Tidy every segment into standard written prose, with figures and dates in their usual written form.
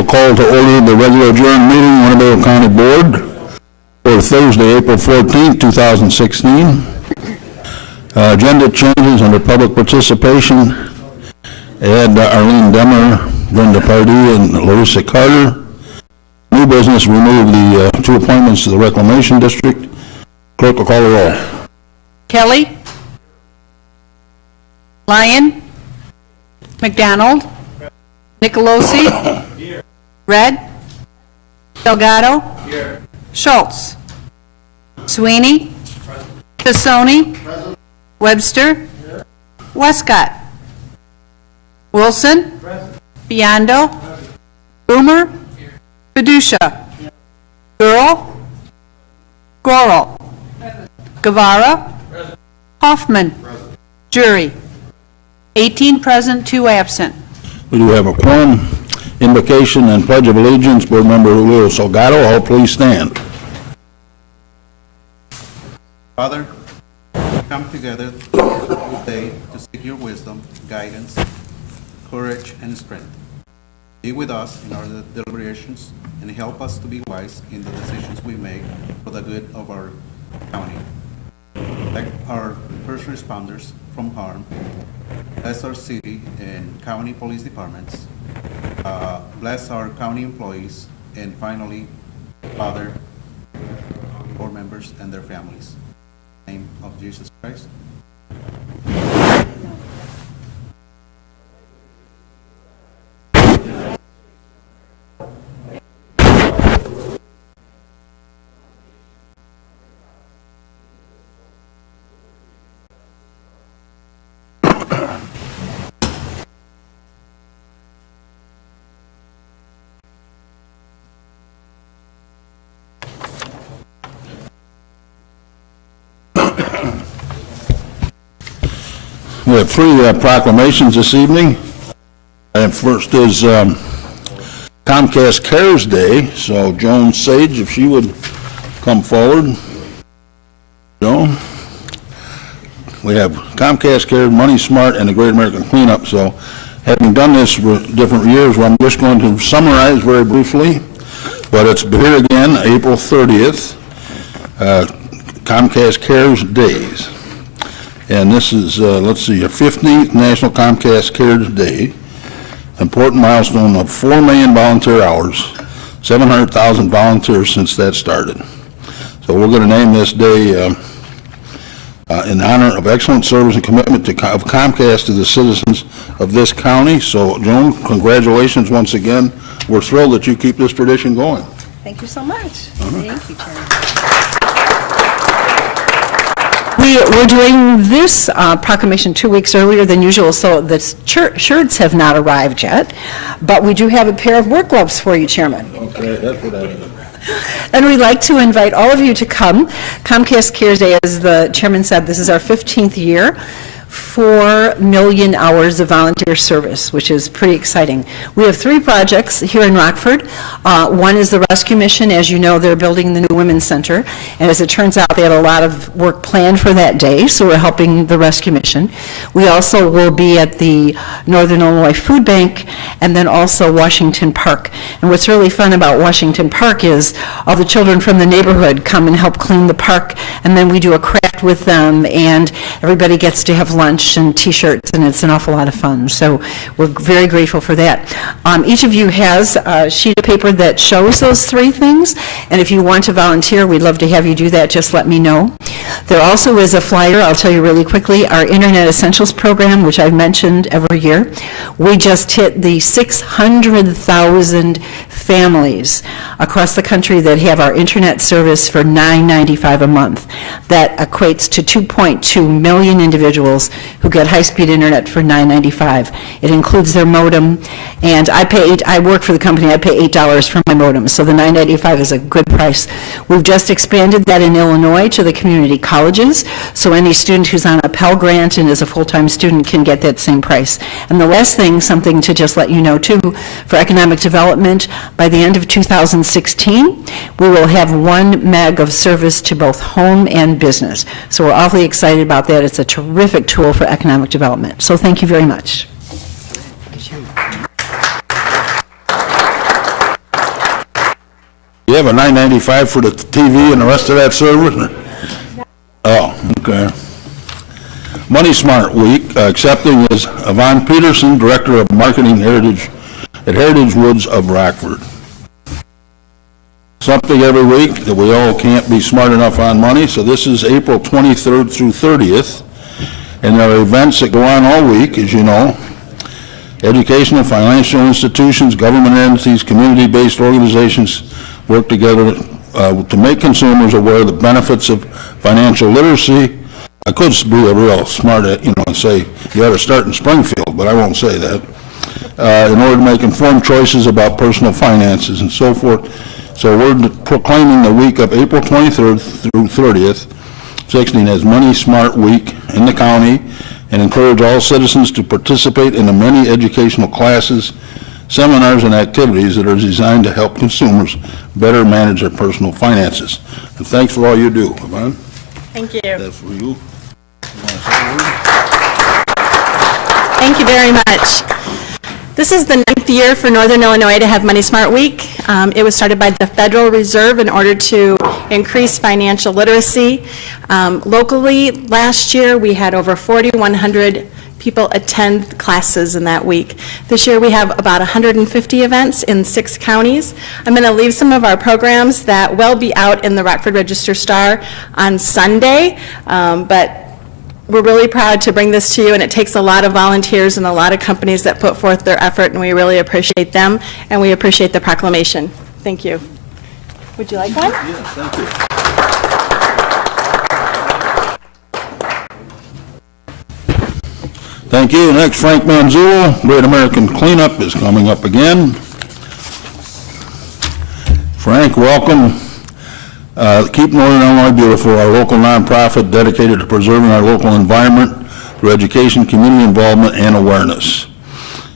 We'll call to order the regular adjourned meeting, Winnebago County Board, for Thursday, April 14th, 2016. Agenda changes under public participation. Add Arlene Demmer, Brenda Pardee, and Larissa Carter. New business, remove the 2 appointments to the Reclamation District. Clerk will call the roll. Kelly? Lyon? McDonald? Nicolosi? Here. Red? Delgado? Here. Schultz? Sweeney? Tassoni? Webster? Here. Westcott? Wilson? Present. Biondo? Present. Boomer? Here. Fiducia? Here. Girl? Gorel? Present. Guevara? Present. Hoffman? Present. Jury? 18 present, 2 absent. We do have a quorum. Invocation and Pledge of Allegiance. Board Member Julio Salgado, all please stand. Father, we come together today to seek your wisdom, guidance, courage, and strength. Be with us in our deliberations and help us to be wise in the decisions we make for the good of our county. Protect our first responders from harm. Bless our city and county police departments. Bless our county employees. And finally, Father, board members and their families. In the name of Jesus Christ. We have 3 proclamations this evening. And first is Comcast Cares Day. So Joan Sage, if she would come forward. Joan. We have Comcast Cares, Money Smart, and the Great American Cleanup. So having done this for different years, I'm just going to summarize very briefly. But it's here again, April 30th, Comcast Cares Days. And this is, let's see, a 15th National Comcast Cares Day. Important milestone of 4 million volunteer hours, 700,000 volunteers since that started. So we're going to name this day in honor of excellent service and commitment of Comcast to the citizens of this county. So, Joan, congratulations once again. We're thrilled that you keep this tradition going. Thank you so much. Thank you, Chairman. We're doing this proclamation 2 weeks earlier than usual, so the shirts have not arrived yet, but we do have a pair of work gloves for you, Chairman. Okay, that's what I did. And we'd like to invite all of you to come. Comcast Cares Day, as the Chairman said, this is our 15th year. 4 million hours of volunteer service, which is pretty exciting. We have 3 projects here in Rockford. One is the Rescue Mission. As you know, they're building the new Women's Center, and as it turns out, they had a lot of work planned for that day, so we're helping the Rescue Mission. We also will be at the Northern Illinois Food Bank, and then also Washington Park. And what's really fun about Washington Park is all the children from the neighborhood come and help clean the park, and then we do a craft with them, and everybody gets to have lunch and t-shirts, and it's an awful lot of fun. So we're very grateful for that. Each of you has a sheet of paper that shows those 3 things, and if you want to volunteer, we'd love to have you do that. Just let me know. There also is a flyer, I'll tell you really quickly, our Internet Essentials program, which I've mentioned every year. We just hit the 600,000 families across the country that have our internet service for $9.95 a month. That equates to 2.2 million individuals who get high-speed internet for $9.95. It includes their modem, and I work for the company, I pay $8 for my modem, so the $9.95 is a good price. We've just expanded that in Illinois to the community colleges, so any student who's on a Pell Grant and is a full-time student can get that same price. And the last thing, something to just let you know too, for economic development, by the end of 2016, we will have 1 meg of service to both home and business. So we're awfully excited about that. It's a terrific tool for economic development. So thank you very much. You have a $9.95 for the TV and the rest of that service? Oh, okay. Money Smart Week, accepting is Yvonne Peterson, Director of Marketing Heritage at Heritage Woods of Rockford. Something every week that we all can't be smart enough on money, so this is April 23rd through 30th, and there are events that go on all week, as you know. Educational, financial institutions, government entities, community-based organizations work together to make consumers aware of the benefits of financial literacy. I could be a real smart, and say you ought to start in Springfield, but I won't say that. In order to make informed choices about personal finances and so forth. So we're proclaiming the week of April 23rd through 30th, 16 as Money Smart Week in the county, and encourage all citizens to participate in the many educational classes, seminars, and activities that are designed to help consumers better manage their personal finances. And thanks for all you do, Yvonne. Thank you. That's for you. Thank you very much. This is the 9th year for Northern Illinois to have Money Smart Week. It was started by the Federal Reserve in order to increase financial literacy. Locally, last year, we had over 4,100 people attend classes in that week. This year, we have about 150 events in 6 counties. I'm going to leave some of our programs that will be out in the Rockford Register-Star on Sunday, but we're really proud to bring this to you, and it takes a lot of volunteers and a lot of companies that put forth their effort, and we really appreciate them, and we appreciate the proclamation. Thank you. Would you like one? Yes, thank you. Thank you. Next, Frank Manzullo, Great American Cleanup is coming up again. Frank, welcome. Keep Northern Illinois Beautiful, our local nonprofit dedicated to preserving our local environment through education, community involvement, and awareness.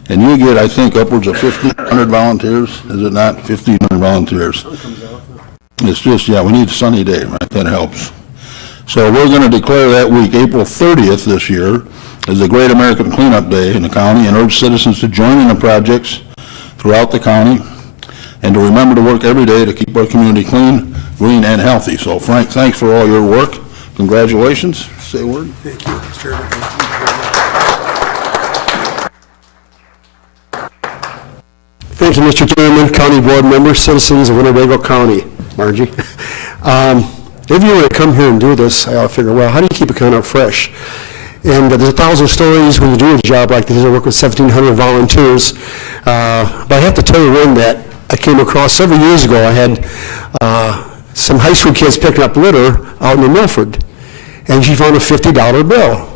And you get, I think, upwards of 1,500 volunteers, is it not? 1,500 volunteers. It's just, we need a sunny day, right? That helps. So we're going to declare that week, April 30th this year, as the Great American Cleanup Day in the county, and urge citizens to join in the projects throughout the county and to remember to work every day to keep our community clean, green, and healthy. So, Frank, thanks for all your work. Congratulations. Say a word. Thank you, Mr. Chairman. Thank you, Mr. Chairman, County Board members, citizens of Winnebago County. Margie. If you want to come here and do this, I figure, well, how do you keep it kind of fresh? And there's 1,000 stories when you do a job like this. I work with 1,700 volunteers. But I have to tell you one that I came across several years ago. I had some high school kids picking up litter out in Milford, and she found a $50 bill.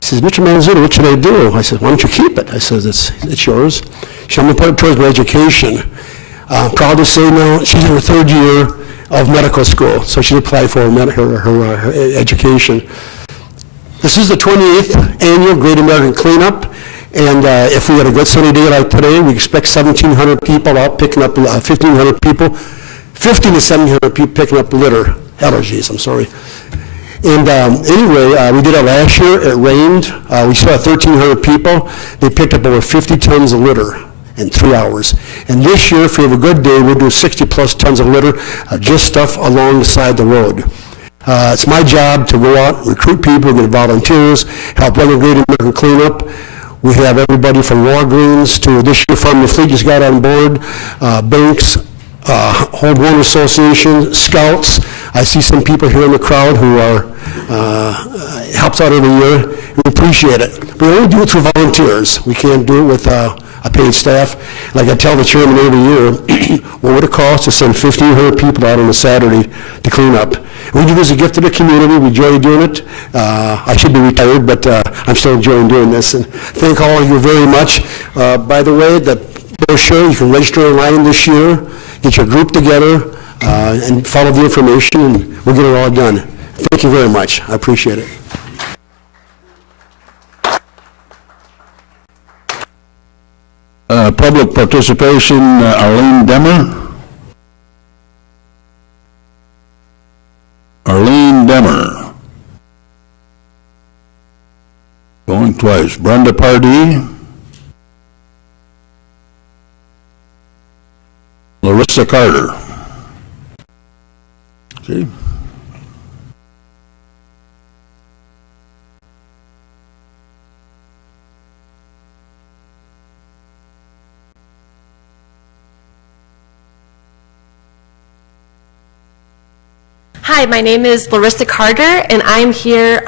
She says, Mr. Manzullo, what should I do? I said, why don't you keep it? I said, it's yours. She said, I'm going to put it towards my education. Proud to say now, she's in her 3rd year of medical school, so she applied for her education. This is the 28th annual Great American Cleanup, and if we had a good sunny day like today, we expect 1,700 people out picking up, 1,500 people, 50 to 1,700 people picking up allergies, And anyway, we did it last year. It rained. We saw 1,300 people. They picked up over 50 tons of litter in 3 hours. And this year, if we have a good day, we'll do 60-plus tons of litter, just stuff alongside the road. It's my job to go out, recruit people, get volunteers, help run the Great American Cleanup. We have everybody from Walgreens to this year Farm to Fleet just got on board, banks, Homeowner Association, Scouts. I see some people here in the crowd who are helps out every year. We appreciate it. We only do it through volunteers. We can't do it with a paid staff. Like I tell the chairman every year, what would it cost to send 1,500 people out on a Saturday to clean up? We do it as a gift to the community. We enjoy doing it. I should be retired, but I'm still enjoying doing this. And thank all of you very much. By the way, the brochure, you can register online this year, get your group together, and follow the information, and we'll get it all done. Thank you very much. I appreciate it. Public participation, Arlene Demmer. Arlene Demmer. Going twice. Brenda Pardee. Larissa Carter. Okay. Hi, my name is Larissa Carter, and I'm here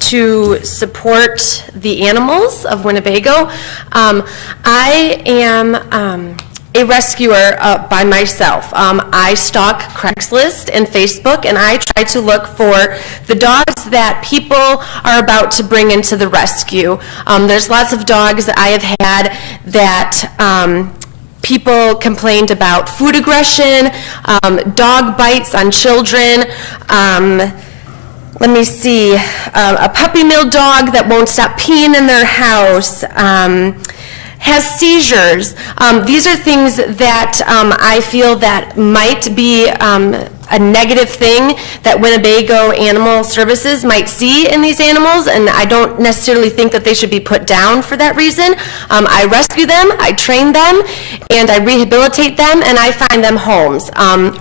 to support the animals of Winnebago. I am a rescuer by myself. I stalk Craigslist and Facebook, and I try to look for the dogs that people are about to bring into the rescue. There's lots of dogs that I have had that people complained about food aggression, dog bites on children, let me see, a puppy mill dog that won't stop peeing in their house, has seizures. These are things that I feel that might be a negative thing that Winnebago Animal Services might see in these animals, and I don't necessarily think that they should be put down for that reason. I rescue them, I train them, and I rehabilitate them, and I find them homes.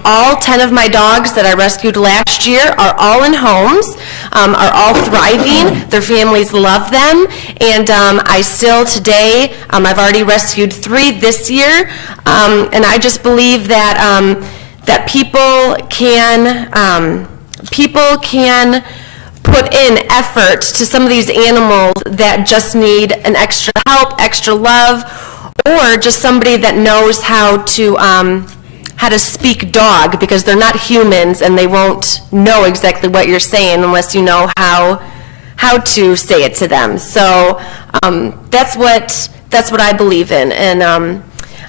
All 10 of my dogs that I rescued last year are all in homes, are all thriving, their families love them, and I still today, I've already rescued 3 this year, and I just believe that that people can put in effort to some of these animals that just need an extra help, extra love, or just somebody that knows how to speak dog, because they're not humans and they won't know exactly what you're saying unless you know how to say it to them. So that's what I believe in, and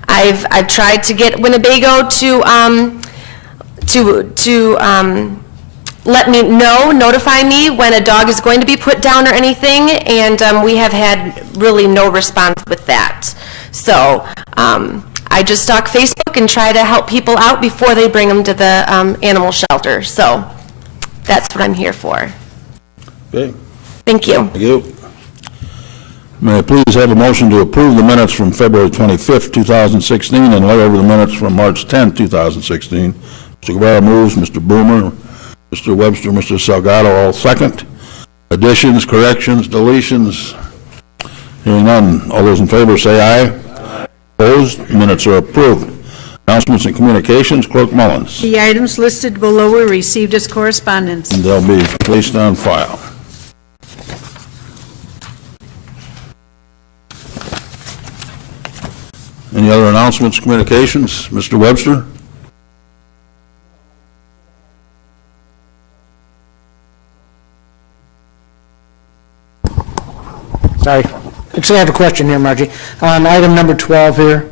I've tried to get Winnebago to let me know, notify me when a dog is going to be put down or anything, and we have had really no response with that. So I just stalk Facebook and try to help people out before they bring them to the animal shelter. So that's what I'm here for. Okay. Thank you. Thank you. May I please have a motion to approve the minutes from February 25th, 2016, and lay over the minutes from March 10th, 2016. Mr. Guevara moves, Mr. Boomer, Mr. Webster, Mr. Salgado, all second. Additions, corrections, deletions? Hearing none. All those in favor say aye. Opposed? Minutes are approved. Announcements and communications, Clerk Mullins. The items listed below were received as correspondence. And they'll be placed on file. Any other announcements, communications? Mr. Webster? Sorry. Actually, I have a question here, Margie. On item number 12 here,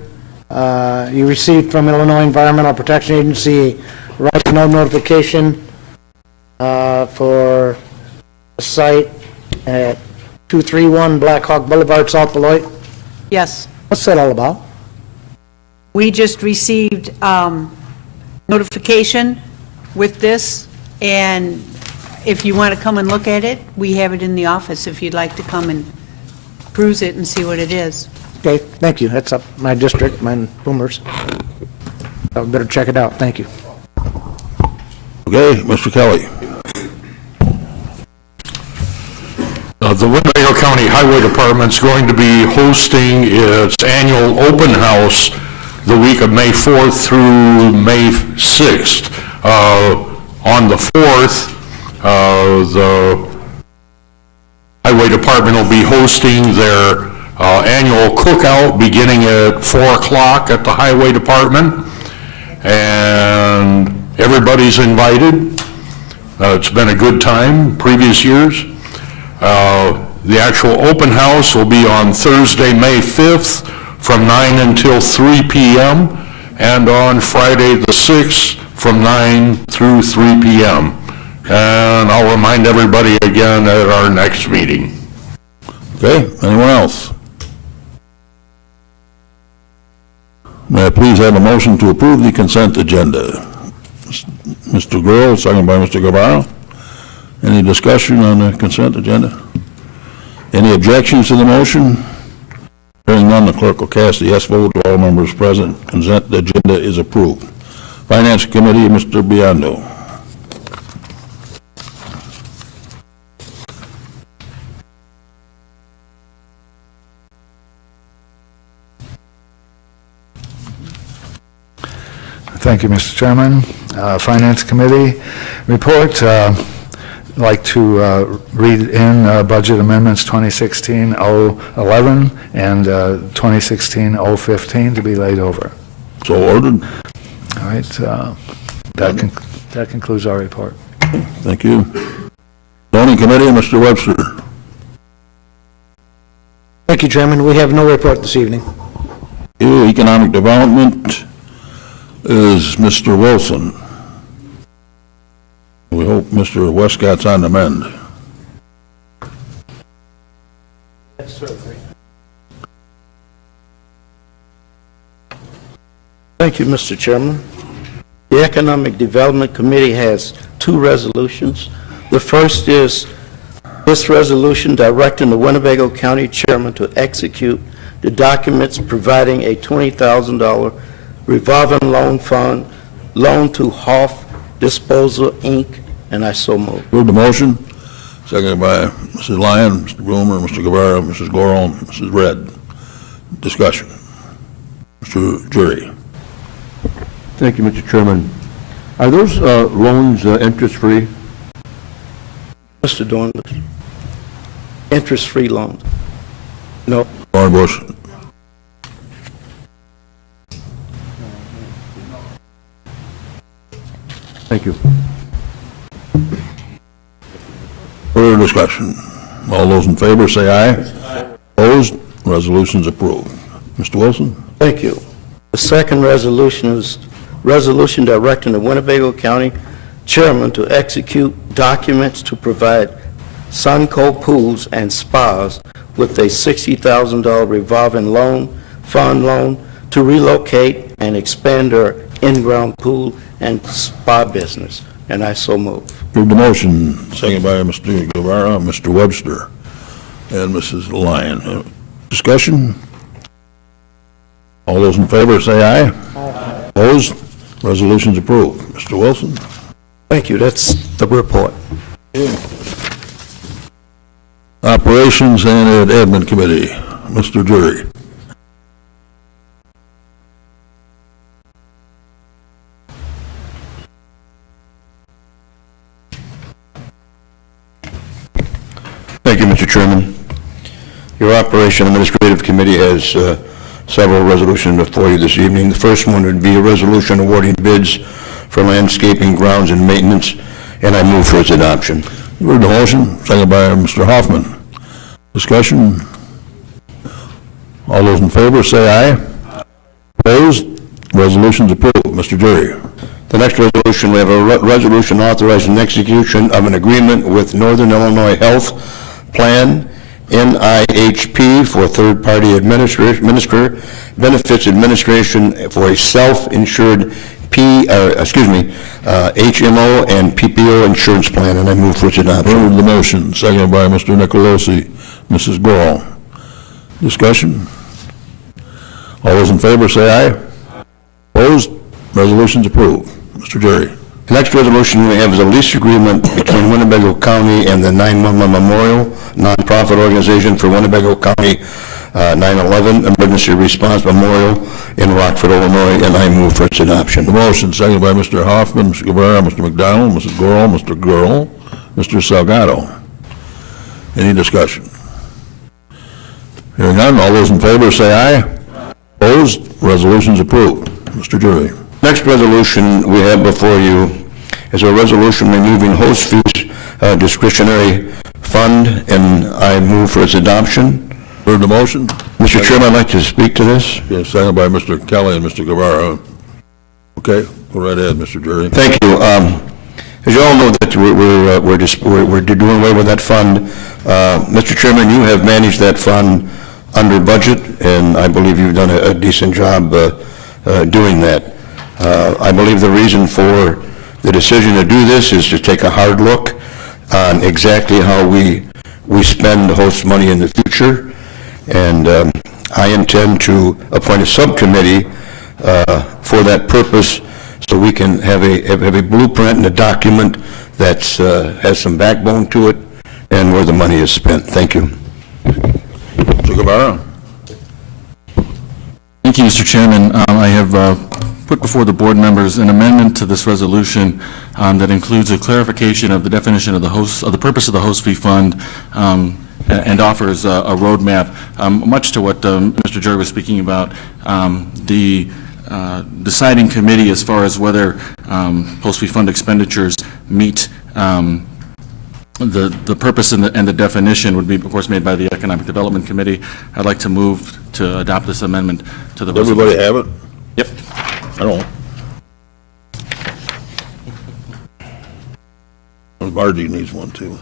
you received from Illinois Environmental Protection Agency a right to know notification for a site at 231 Black Hawk Boulevard, South Beloit. Yes. What's that all about? We just received notification with this, and if you want to come and look at it, we have it in the office if you'd like to come and cruise it and see what it is. Okay, thank you. That's up my district, mine Boomers. I better check it out. Thank you. Okay, Mr. Kelly. The Winnebago County Highway Department's going to be hosting its annual open house the week of May 4th through May 6th. On the 4th, the Highway Department will be hosting their annual cookout beginning at 4 o'clock at the Highway Department, and everybody's invited. It's been a good time previous years. The actual open house will be on Thursday, May 5th from 9 until 3 p.m. and on Friday the 6th from 9 through 3 p.m. And I'll remind everybody again at our next meeting. Okay, anyone else? May I please have a motion to approve the consent agenda? Mr. Grill, second by Mr. Guevara. Any discussion on the consent agenda? Any objections to the motion? Hearing none, the clerk will cast a yes vote to all members present. Consent agenda is approved. Finance Committee, Mr. Biondo. Thank you, Mr. Chairman. Finance Committee report. Like to read in budget amendments 2016-011 and 2016-015 to be laid over. So ordered. All right, that concludes our report. Thank you. Zoning Committee, Mr. Webster. Thank you, Chairman. We have no report this evening. Economic Development is Mr. Wilson. We hope Mr. Westcott's on the mend. Thank you, Mr. Chairman. The Economic Development Committee has two resolutions. The first is this resolution directing the Winnebago County Chairman to execute the documents providing a $20,000 revolving loan fund, loan to Hoff Disposal, Inc., and I so move. Move the motion. Seconded by Mrs. Lyon, Mr. Bloomer, Mr. Guevara, Mrs. Gorham, Mrs. Red. Discussion. Mr. Jury. Thank you, Mr. Chairman. Are those loans interest-free? Mr. Dornbush, interest-free loans? No. Dornbush. Thank you. Further discussion. All those in favor say aye. Opposed? Resolution's approved. Mr. Wilson? Thank you. The second resolution is resolution directing the Winnebago County Chairman to execute documents to provide Sunco Pools and Spas with a $60,000 revolving fund loan to relocate and expand their in-ground pool and spa business, and I so move. Move the motion. Seconded by Mr. Guevara, Mr. Webster, and Mrs. Lyon. Discussion? All those in favor say aye. Aye. Opposed? Resolution's approved. Mr. Wilson? Thank you. That's the report. Operations and Admin Committee, Mr. Jury. Thank you, Mr. Chairman. Your Operation Administrative Committee has several resolutions before you this evening. The first one would be a resolution awarding bids for landscaping, grounds, and maintenance, and I move for its adoption. You heard the motion, seconded by Mr. Hoffman. Discussion? All those in favor say aye. Opposed? Resolution's approved. Mr. Jury. The next resolution, we have a resolution authorizing execution of an agreement with Northern Illinois Health Plan, NIHP, for third-party administrator benefits administration for a self-insured HMO and PPO insurance plan, and I move for its adoption. Heard the motion, seconded by Mr. Nicolosi. Mrs. Gorham. Discussion? All those in favor say aye. Opposed? Resolution's approved. Mr. Jury. The next resolution we have is a lease agreement between Winnebago County and the 911 Memorial nonprofit organization for Winnebago County 9/11 Emergency Response Memorial in Rockford, Illinois, and I move for its adoption. The motion, seconded by Mr. Hoffman, Mr. Guevara, Mr. McDonald, Mrs. Gorham, Mr. Gurl, Mr. Salgado. Any discussion? Hearing none, all those in favor say aye. Opposed? Resolution's approved. Mr. Jury. Next resolution we have before you is a resolution removing host fees discretionary fund, and I move for its adoption. Heard the motion? Mr. Chairman, I'd like to speak to this. Yes, seconded by Mr. Kelly and Mr. Guevara. Okay, go right ahead, Mr. Jury. Thank you. As you all know, that we're doing away with that fund. Mr. Chairman, you have managed that fund under budget, and I believe you've done a decent job doing that. I believe the reason for the decision to do this is to take a hard look on exactly how we spend host money in the future, and I intend to appoint a subcommittee for that purpose, so we can have a blueprint and a document that has some backbone to it and where the money is spent. Thank you. Mr. Guevara. Thank you, Mr. Chairman. I have put before the board members an amendment to this resolution that includes a clarification of the definition of the purpose of the host fee fund, and offers a roadmap, much to what Mr. Jury was speaking about. The deciding committee as far as whether host fee fund expenditures meet the purpose and the definition would be, of course, made by the Economic Development Committee. I'd like to move to adopt this amendment to the Does resolution. everybody have it? Yep. I don't. Margie needs one, too.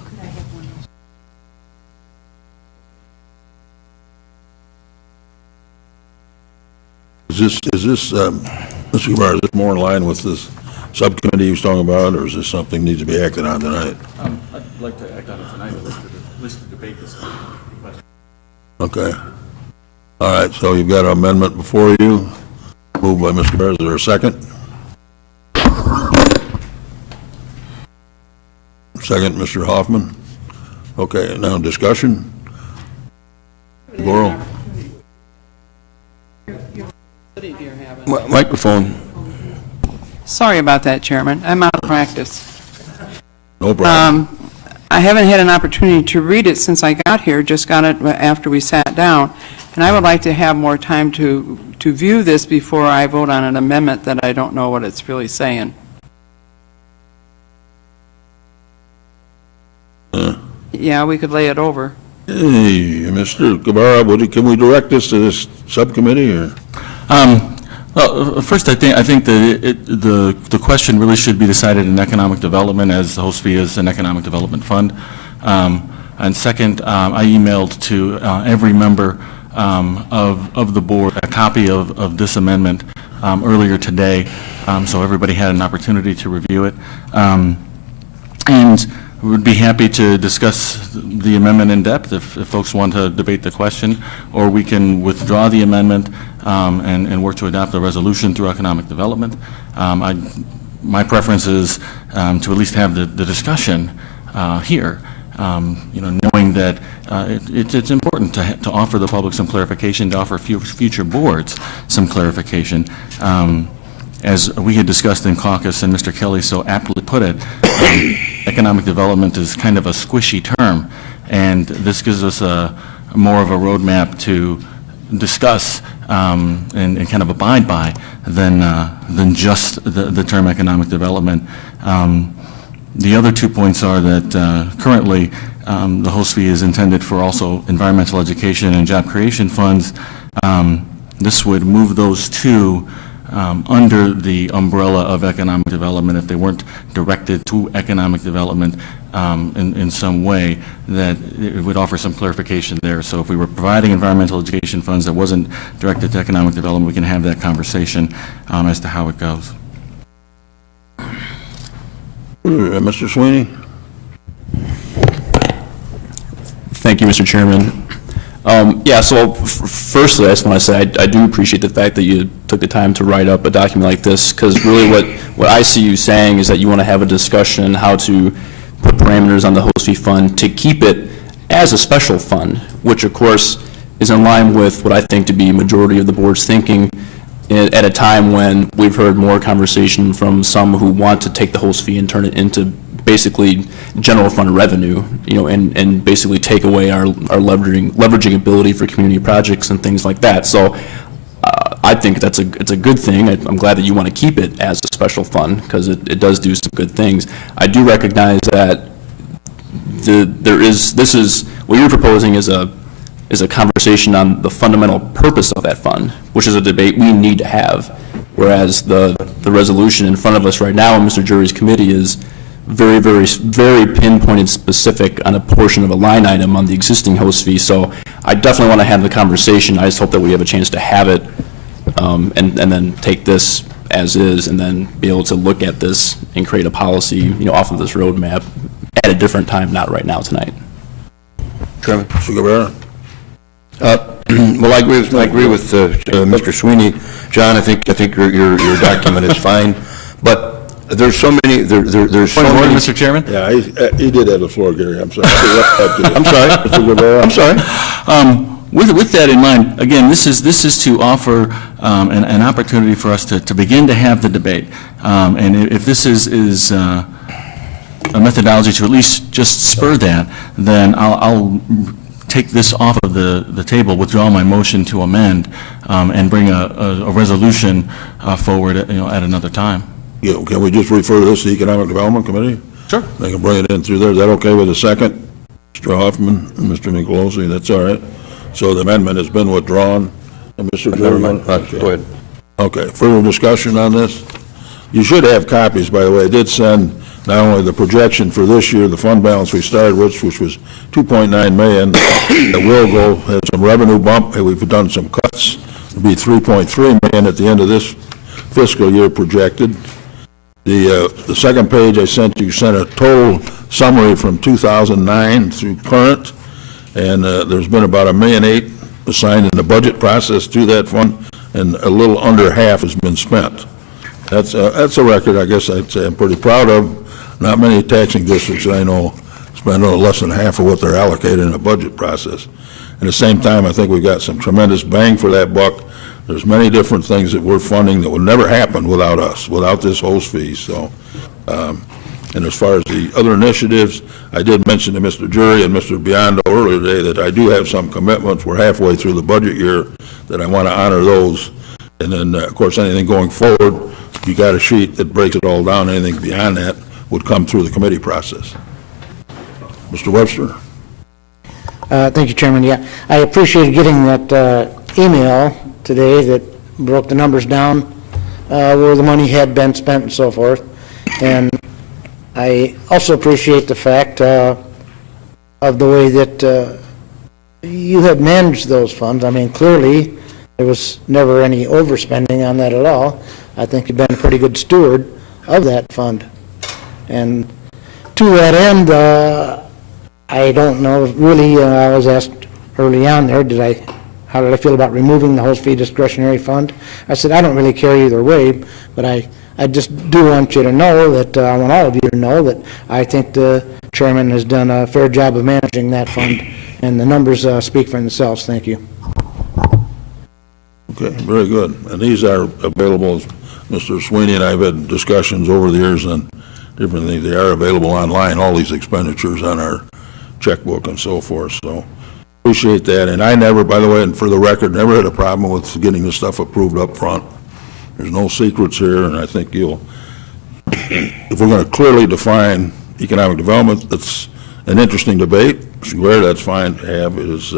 Is this, Mr. Guevara, is this more in line with this subcommittee you was talking about, or is this something that needs to be acted on tonight? I'd like to act on it tonight, at least to debate this question. Okay. All right, so you've got an amendment before you, moved by Mr. Guevara. Is there a second? Second, Mr. Hoffman. Okay, now discussion. Laurel? Microphone. Sorry about that, Chairman. I'm out of practice. No problem. I haven't had an opportunity to read it since I got here, just got it after we sat down, and I would like to have more time to view this before I vote on an amendment that I don't know what it's really saying. Yeah, we could lay it over. Hey, Mr. Guevara, can we direct this to this subcommittee, or? Well, first, I think the question really should be decided in economic development, as the host fee is an economic development fund. And second, I emailed to every member of the board a copy of this amendment earlier today, so everybody had an opportunity to review it. And we would be happy to discuss the amendment in depth if folks want to debate the question, or we can withdraw the amendment and work to adopt a resolution through economic development. My preference is to at least have the discussion here, knowing that it's important to offer the public some clarification, to offer future boards some clarification. As we had discussed in caucus, and Mr. Kelly so aptly put it, economic development is kind of a squishy term, and this gives us more of a roadmap to discuss and kind of abide by than just the term economic development. The other 2 points are that currently the host fee is intended for also environmental education and job creation funds. This would move those two under the umbrella of economic development if they weren't directed to economic development in some way, that it would offer some clarification there. So if we were providing environmental education funds that wasn't directed to economic development, we can have that conversation as to how it goes. Mr. Sweeney? Thank you, Mr. Chairman. So firstly, I just want to say I do appreciate the fact that you took the time to write up a document like this, because really what I see you saying is that you want to have a discussion how to put parameters on the host fee fund to keep it as a special fund, which of course is in line with what I think to be majority of the board's thinking at a time when we've heard more conversation from some who want to take the host fee and turn it into basically general fund revenue, and basically take away our leveraging ability for community projects and things like that. So I think it's a good thing. I'm glad that you want to keep it as a special fund, because it does do some good things. I do recognize that what you're proposing is a conversation on the fundamental purpose of that fund, which is a debate we need to have, whereas the resolution in front of us right now in Mr. Jury's committee is very, very, very pinpointed specific on a portion of a line item on the existing host fee. So I definitely want to have the conversation. I just hope that we have a chance to have it and then take this as is, and then be able to look at this and create a policy, off of this roadmap at a different time, not right now tonight. Chairman? Mr. Guevara? Well, I agree with Mr. Sweeney. John, I think your document is fine, but there's so many, there's so many. Mr. Chairman? Yeah, he did have the floor, Gary. I'm sorry. I'm sorry. Mr. Guevara? I'm sorry. With that in mind, again, this is to offer an opportunity for us to begin to have the debate. And if this is a methodology to at least just spur that, then I'll take this off of the table, withdraw my motion to amend, and bring a resolution forward at another time. Yeah, can we just refer this to the Economic Development Committee? Sure. They can bring it in through there. Is that okay with a second? Mr. Hoffman and Mr. Nicolosi, that's all right. So the amendment has been withdrawn. And Mr. Never mind. Okay. Go ahead. Okay, further discussion on this? You should have copies, by the way. I did send not only the projection for this year, the fund balance we started with, which was 2.9 million, that will go, had some revenue bump, and we've done some cuts. It'll be 3.3 million at the end of this fiscal year projected. The second page I sent a total summary from 2009 through current, and there's been about $1.8 million assigned in the budget process to that fund, and a little under half has been spent. That's a record, I guess I'd say I'm pretty proud of. Not many taxing districts that I know spend less than half of what they're allocated in a budget process. At the same time, I think we got some tremendous bang for that buck. There's many different things that we're funding that would never happen without us, without this host fee. So, and as far as the other initiatives, I did mention to Mr. Jury and Mr. Biondo earlier today that I do have some commitments. We're halfway through the budget year that I want to honor those. And then, of course, anything going forward, you got a sheet that breaks it all down. Anything beyond that would come through the committee process. Mr. Webster? Thank you, Chairman. Yeah, I appreciated getting that email today that broke the numbers down, where the money had been spent and so forth. And I also appreciate the fact of the way that you had managed those funds. I mean, clearly, there was never any overspending on that at all. I think you've been a pretty good steward of that fund. And to that end, I don't know, really, I was asked early on there, how did I feel about removing the host fee discretionary fund? I said, I don't really care either way, but I just do want you to know that, I want all of you to know that I think the chairman has done a fair job of managing that fund, and the numbers speak for themselves. Thank you. Okay, very good. And these are available, as Mr. Sweeney and I have had discussions over the years on different things. They are available online, all these expenditures on our checkbook and so forth, so appreciate that. And I never, by the way, and for the record, never had a problem with getting this stuff approved up front. There's no secrets here, and I think if we're going to clearly define economic development, that's an interesting debate. Sure, that's fine to have. It is,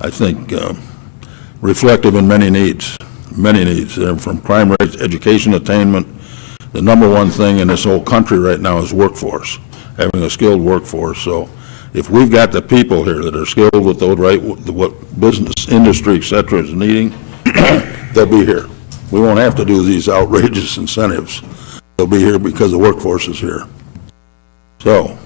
I think, reflective in many needs, from primary education attainment. The number one thing in this whole country right now is workforce, having a skilled workforce. So if we've got the people here that are skilled with those, right, what business, industry, et cetera, is needing, they'll be here. We won't have to do these outrageous incentives. They'll be here because the workforce is here. So,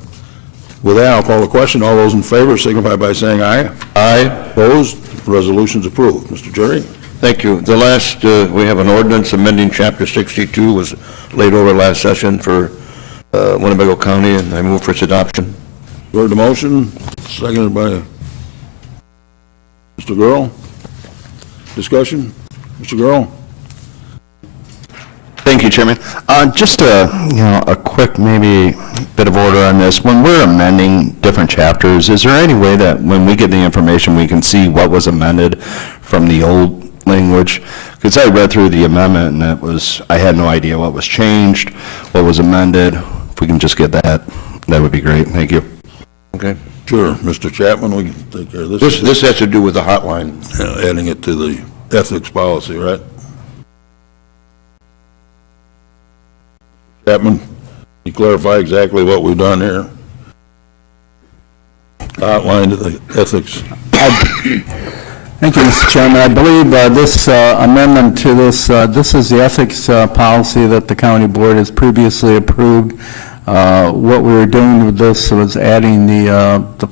with that, I'll call the question. All those in favor signify by saying aye. Aye. Opposed? Resolution's approved. Mr. Jury? Thank you. The last, we have an ordinance amending Chapter 62, was laid over last session for Winnebago County, and I move for its adoption. You heard the motion, seconded by Mr. Gurl. Discussion? Mr. Gurl? Thank you, Chairman. Just a quick maybe bit of order on this. When we're amending different chapters, is there any way that when we get the information, we can see what was amended from the old language? Because I read through the amendment and I had no idea what was changed, what was amended. If we can just get that would be great. Thank you. Okay. Sure. Mr. Chapman, we can take care of this. This has to do with the hotline. Adding it to the ethics policy, right? Chapman, can you clarify exactly what we've done here? Outline to the ethics. Thank you, Mr. Chairman. I believe this amendment to this is the ethics policy that the county board has previously approved. What we were doing with this was adding the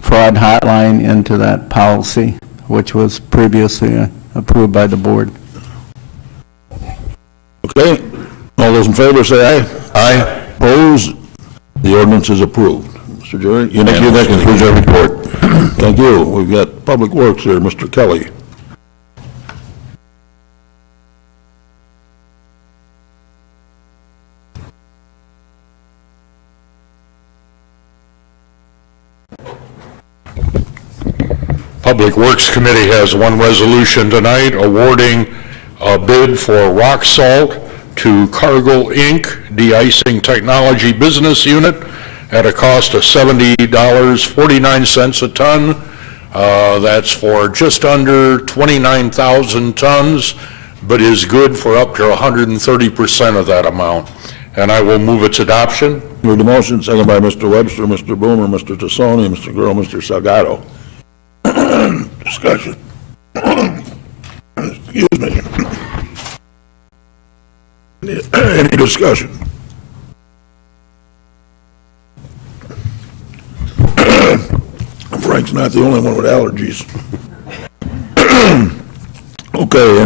fraud hotline into that policy, which was previously approved by the board. Okay. All those in favor say aye. Aye. Opposed? The ordinance is approved. Mr. Jury? Thank you. That concludes our report. Thank you. We've got Public Works here, Mr. Kelly. Public Works Committee has one resolution tonight awarding a bid for rock salt to Cargill Inc., de-icing technology business unit at a cost of $70.49 a ton. That's for just under 29,000 tons, but is good for up to 130% of that amount. And I will move its adoption. Move the motion, second by Mr. Webster, Mr. Boomer, Mr. Tassoni, Mr. Gurl, Mr. Salgado. Discussion. Excuse me. Any discussion? Frank's not the only one with allergies. Okay,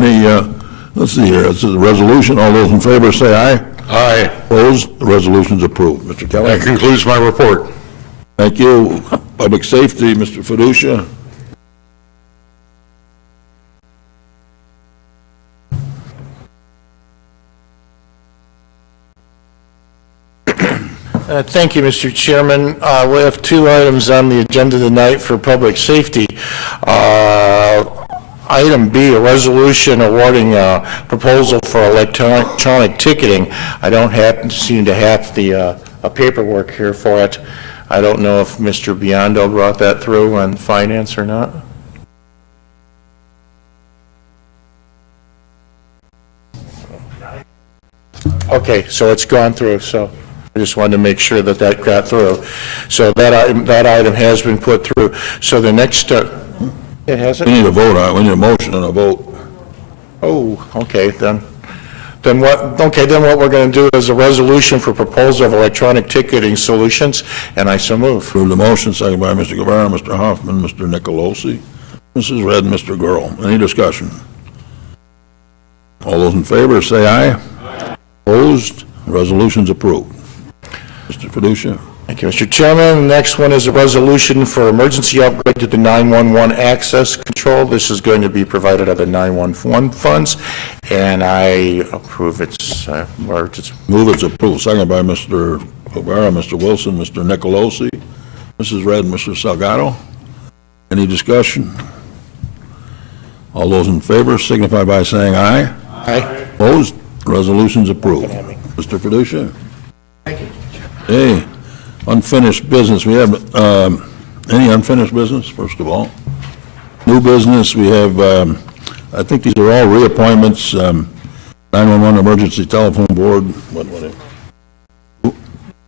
let's see here, this is a resolution. All those in favor say aye. Aye. Opposed? The resolution's approved. Mr. Kelly? That concludes my report. Thank you. Public Safety, Mr. Fiducia. Thank you, Mr. Chairman. We have two items on the agenda tonight for public safety. Item B, a resolution awarding a proposal for electronic ticketing. I don't seem to have the paperwork here for it. I don't know if Mr. Biondo brought that through on finance or not. Okay, so it's gone through, so I just wanted to make sure that that got through. So that item has been put through. So the next, it hasn't? We need a vote on it. We need a motion and a vote. Oh, okay, then what we're going to do is a resolution for proposal of electronic ticketing solutions, and I so move. Approve the motion, second by Mr. Guevara, Mr. Hoffman, Mr. Nicolosi, Mrs. Red, and Mr. Gurl. Any discussion? All those in favor say aye. Opposed? Resolution's approved. Mr. Fiducia. Thank you, Mr. Chairman. The next one is a resolution for emergency upgrade to the 911 access control. This is going to be provided out of the 911 funds, and I approve its, Move it's approved. Second by Mr. Guevara, Mr. Wilson, Mr. Nicolosi, Mrs. Red, and Mr. Salgado. Any discussion? All those in favor signify by saying aye. Aye. Opposed? Resolution's approved. Mr. Fiducia. Thank you. Hey, unfinished business. We have any unfinished business, first of all? New business, we have, I think these are all reappointments, 911 Emergency Telephone Board.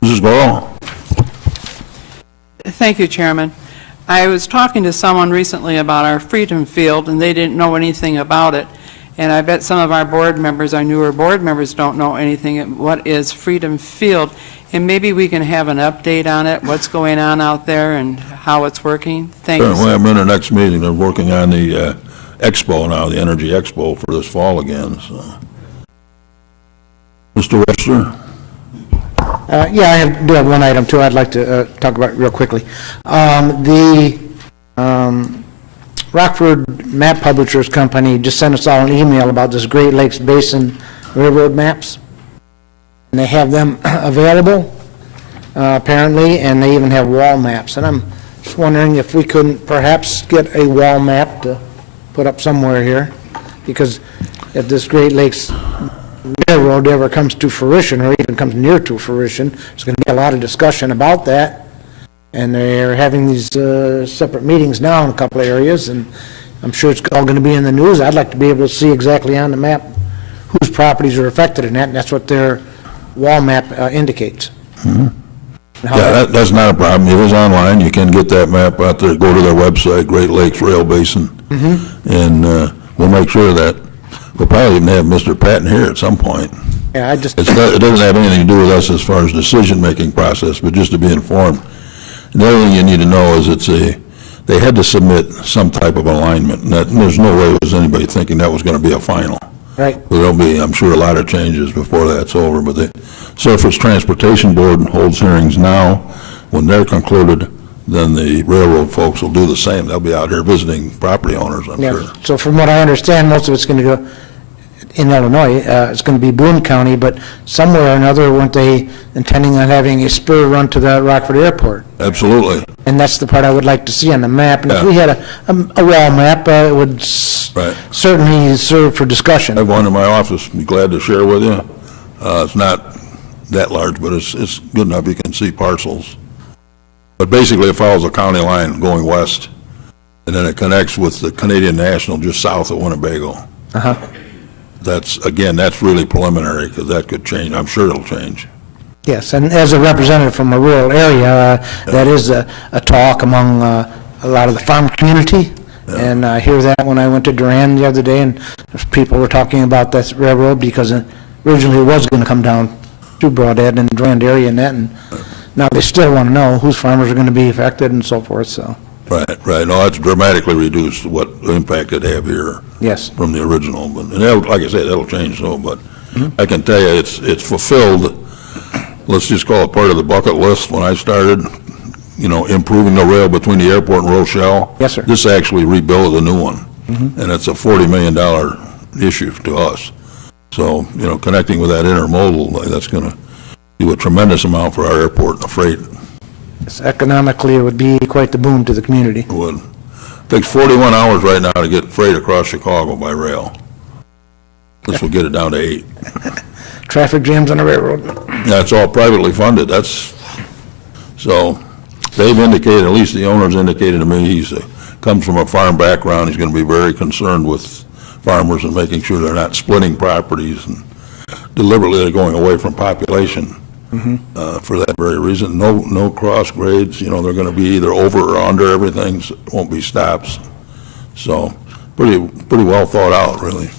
Mrs. Gurl. Thank you, Chairman. I was talking to someone recently about our Freedom Field, and they didn't know anything about it. And I bet some of our board members, our newer board members, don't know anything. What is Freedom Field? And maybe we can have an update on it, what's going on out there and how it's working. Thank you. We'll have them in our next meeting. They're working on the expo now, the Energy Expo for this fall again. So, Mr. Webster? Yeah, do have one item, too, I'd like to talk about real quickly. The Rockford Map Publishers Company just sent us all an email about this Great Lakes Basin Railroad maps. And they have them available, apparently, and they even have wall maps. And I'm just wondering if we couldn't perhaps get a wall map to put up somewhere here, because if this Great Lakes Railroad ever comes to fruition, or even comes near to fruition, there's going to be a lot of discussion about that. And they're having these separate meetings now in a couple of areas, and I'm sure it's all going to be in the news. I'd like to be able to see exactly on the map whose properties are affected in that, and that's what their wall map indicates. Mm-hmm. Yeah, that's not a problem. It is online. You can get that map out there. Go to their website, Great Lakes Rail Basin, and we'll make sure that we'll probably even have Mr. Patton here at some point. Yeah, it doesn't have anything to do with us as far as decision-making process, but just to be informed. The other thing you need to know is they had to submit some type of alignment, and there's no way was anybody thinking that was going to be a final. Right. There'll be, I'm sure, a lot of changes before that's over, but the Surface Transportation Board holds hearings now. When they're concluded, then the railroad folks will do the same. They'll be out here visiting property owners, I'm Yeah, sure. so from what I understand, most of it's going to go in Illinois. It's going to be Boone County, but somewhere or another, weren't they intending on having a spur run to the Rockford Airport? Absolutely. And that's the part I would like to see on the map. And if Yeah. we had a wall map, it would Right. certainly serve for discussion. I have one in my office, be glad to share with you. It's not that large, but it's good enough you can see parcels. But basically, it follows the county line going west, and then it connects with the Canadian National just south of Winnebago. Uh-huh. That's really preliminary, because that could change. I'm sure it'll change. Yes, and as a representative from a rural area, that is a talk among a lot of the farm community. And I hear that when I went to Durand the other day, and people were talking about that railroad, because originally it was going to come down through Broadhead and Durand area and that, and now they still want to know whose farmers are going to be affected and so forth, so. Right. No, it's dramatically reduced what impact it have here. Yes. From the original, but, and that'll, like I said, that'll change, so, but I can tell you, it's fulfilled, let's just call it part of the bucket list when I started, improving the rail between the airport and Rochelle. Yes, sir. This actually rebuilt a new one, and it's a $40 million issue to us. So, connecting with that intermodal, that's going to do a tremendous amount for our airport and the freight. Yes, economically, it would be quite the boom to the community. It would. Takes 41 hours right now to get freight across Chicago by rail. This will get it down to 8. Traffic jams on the railroad. Yeah, it's all privately funded, so they've indicated, at least the owner's indicated to me, he's comes from a farm background, he's going to be very concerned with farmers and making sure they're not splitting properties, and deliberately they're going away from population for that very reason. No cross grades, they're going to be either over or under everything, so it won't be stops. So pretty well thought out, really.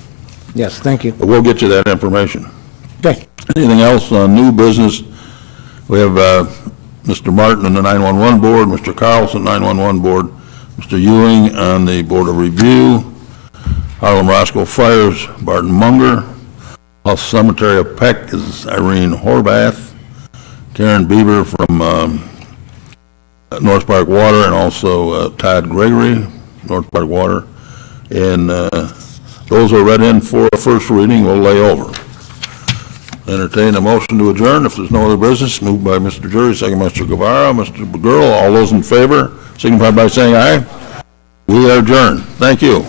Yes, thank you. But we'll get you that information. Okay. Anything else on new business? We have Mr. Martin on the 911 board, Mr. Carlson, 911 board, Mr. Ewing on the Board of Review, Harlem Roscoe Fires, Barton Munger, House Cemetery of Peck is Irene Horvath, Karen Beaver from North Park Water, and also Todd Gregory, North Park Water. And those are read in for a first reading, we'll lay over. Entertain a motion to adjourn if there's no other business. Moved by Mr. Jury, second by Mr. Guevara, Mr. Burl. All those in favor signify by saying aye. We are adjourned. Thank you.